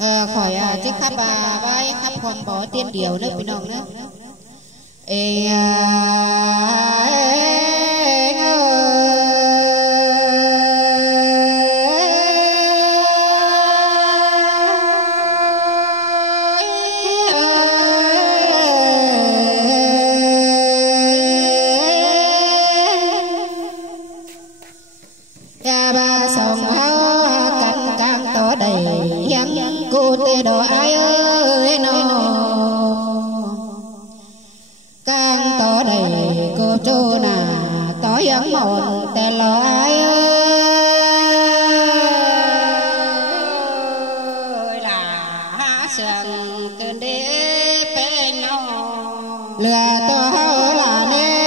khỏi chiếc khắp vai khắpความbỏ tiên điều nữaพี่น้องnữa cô tê đồ ai ơi nó càng tỏ đầy cô chú nà tỏ giống một tê lo ai ơi là sườn cơn đế bê nhau lừa tỏ là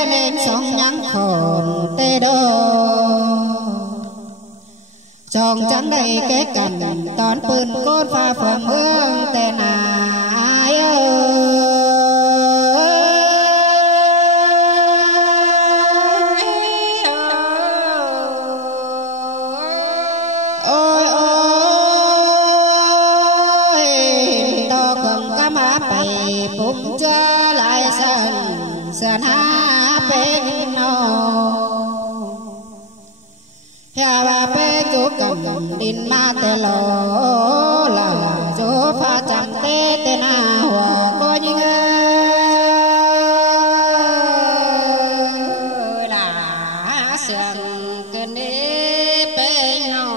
nên sống nhắn khổn tê đồ tròn trắng đầy cái cành tónปืนcôn pha phượng hương tên ai ôi ôi to khẩn cá má bày bụng cho lại sân sân há bên nô ya ba pe chú cầm đinh ma tê lô là chú pha chăm tê tê na hòa cô nhinh ơi là sườn cơn đế pe nhau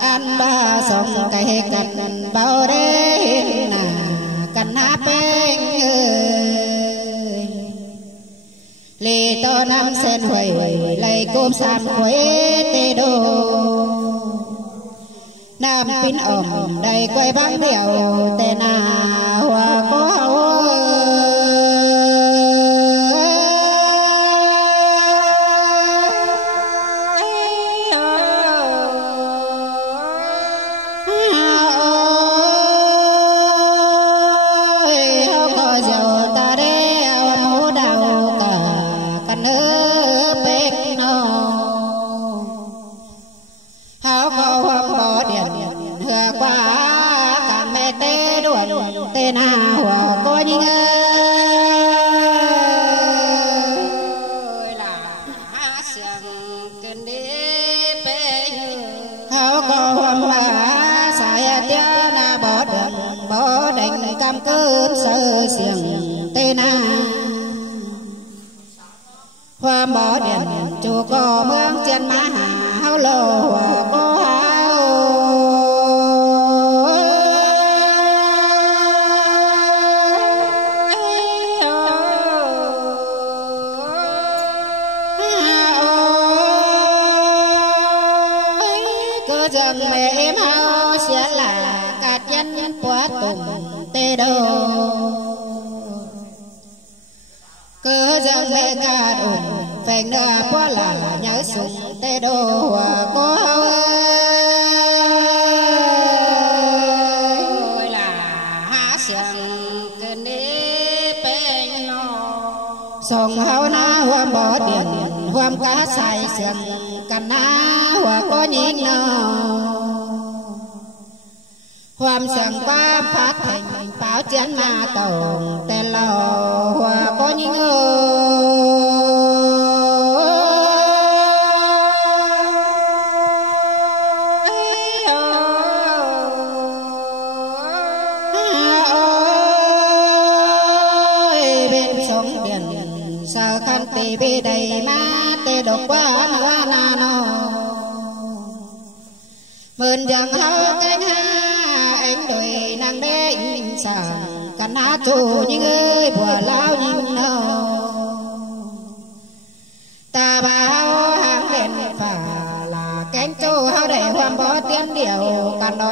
ăn ba sông cây cành bao đế nà cành há pe lì to năm sen huệ lấy côm sam quế tê đô nam pin ẩm đầy quay băng điệu tê na hòa có tê na hòa cô nhinh ơi là sườn cơn đế bê hao có hoàng hoa xài tia na bỏ đường bỏ đánh cam cơn sơ xiềng tê na hoa bỏ điện chú có mương trên má hao lô hòa cô rằng mẹ em hao sẽ là cả chân quá tùng tê đô cứ rằng mẹ cả đùng phèn nửa quá là nhớ sùng tê đô hòa cô ơi là há sườn cơn đế bê nhau sông hao na hoam bỏ điện hoam cá xài sườn cành na hòa có nhìn hoam sườn qua phát thành báo chén ma tàu tên lò hòa có nhìn ơi bên sông điện sao khăn tì bê đầy má tê độc quá nó na nó mượn rằng hao cánh ha anh đôi nàng đế sàng cắn há chủ những ơi bùa lao nhìn nó ta bảo hàng đèn phà là cánh châu hao để hoam bó tiếng điệu cắn đó